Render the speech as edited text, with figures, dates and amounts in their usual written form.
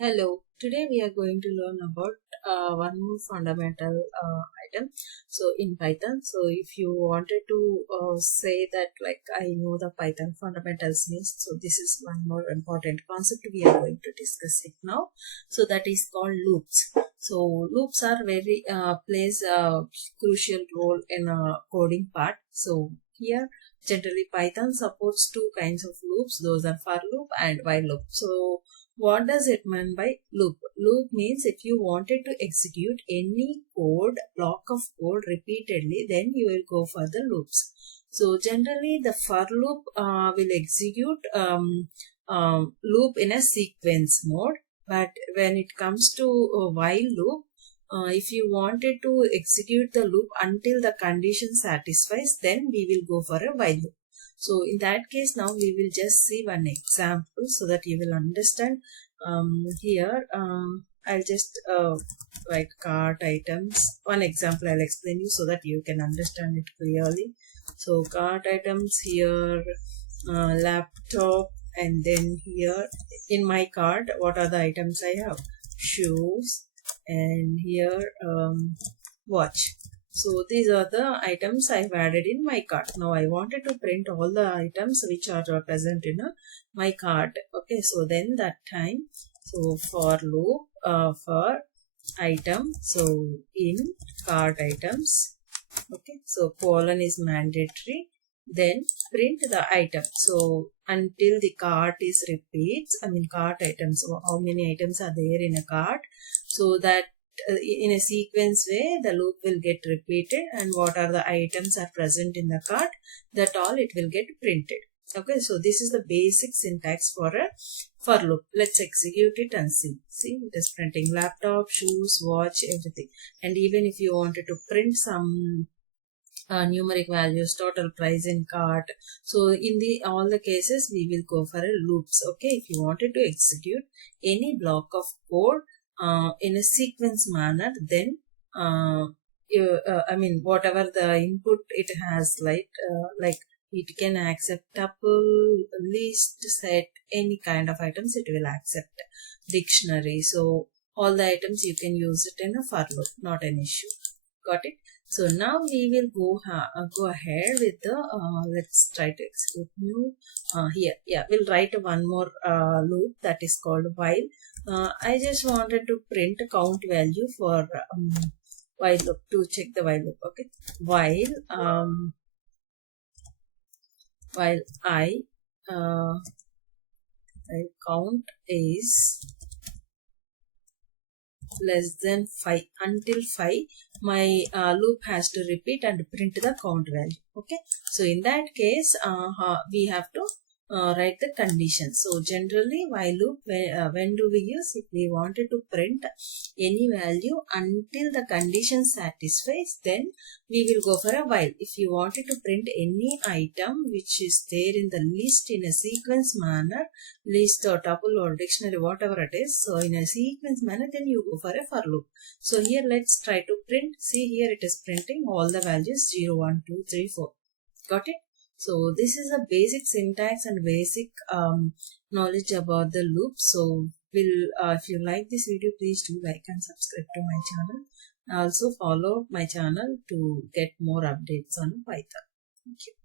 Hello, today we are going to learn about one more fundamental item. So in Python, so if you wanted to say that like I know the Python fundamentals means, so this is one more important concept we are going to discuss it now. So that is called loops. So loops are very plays a crucial role in coding part. So here generally Python supports two kinds of loops. Those are for loop and while loop. So what does it mean by loop? Loop means if you wanted to execute any block of code repeatedly, then you will go for the loops. So generally the for loop will execute loop in a sequence mode. But when it comes to while loop, if you wanted to execute the loop until the condition satisfies, then we will go for a while loop. So in that case, now we will just see one example so that you will understand. Here, I'll just write cart items. One example I'll explain you so that you can understand it clearly. So cart items here, laptop, and then here in my cart, what are the items I have? Shoes, and here watch. So these are the items I've added in my cart. Now I wanted to print all the items which are present in my cart. Okay, so then that time, so for loop for item, so in cart items. Okay, so colon is mandatory. Then print the item. So until the cart is repeats, cart items. So how many items are there in a cart? So that in a sequence way the loop will get repeated, and what are the items are present in the cart, that all it will get printed. Okay, so this is the basic syntax for a for loop. Let's execute it and see. See, it is printing laptop, shoes, watch, everything. And even if you wanted to print some numeric values, total price in cart, so in the all the cases we will go for a loops. Okay, if you wanted to execute any block of code in a sequence manner, then whatever the input it has, like it can accept tuple, list, set, any kind of items it will accept, dictionary. So all the items you can use it in a for loop, not an issue. Got it? So now we will go ahead with the let's try to execute new here. Yeah, we'll write one more loop that is called while. I just wanted to print count value for while loop, to check the while loop. Okay, while I count is less than 5, until 5 my loop has to repeat and print the count value. Okay, so in that case we have to write the condition. So generally while loop, when do we use? If we wanted to print any value until the condition satisfies, then we will go for a while. If you wanted to print any item which is there in the list in a sequence manner, list or tuple or dictionary, whatever it is, so in a sequence manner, then you go for a for loop. So here let's try to print. See, here it is printing all the values 0, 1, 2, 3, 4. Got it? So this is a basic syntax and basic knowledge about the loop. So if you like this video, please do like and subscribe to my channel. Also follow my channel to get more updates on Python. Thank you.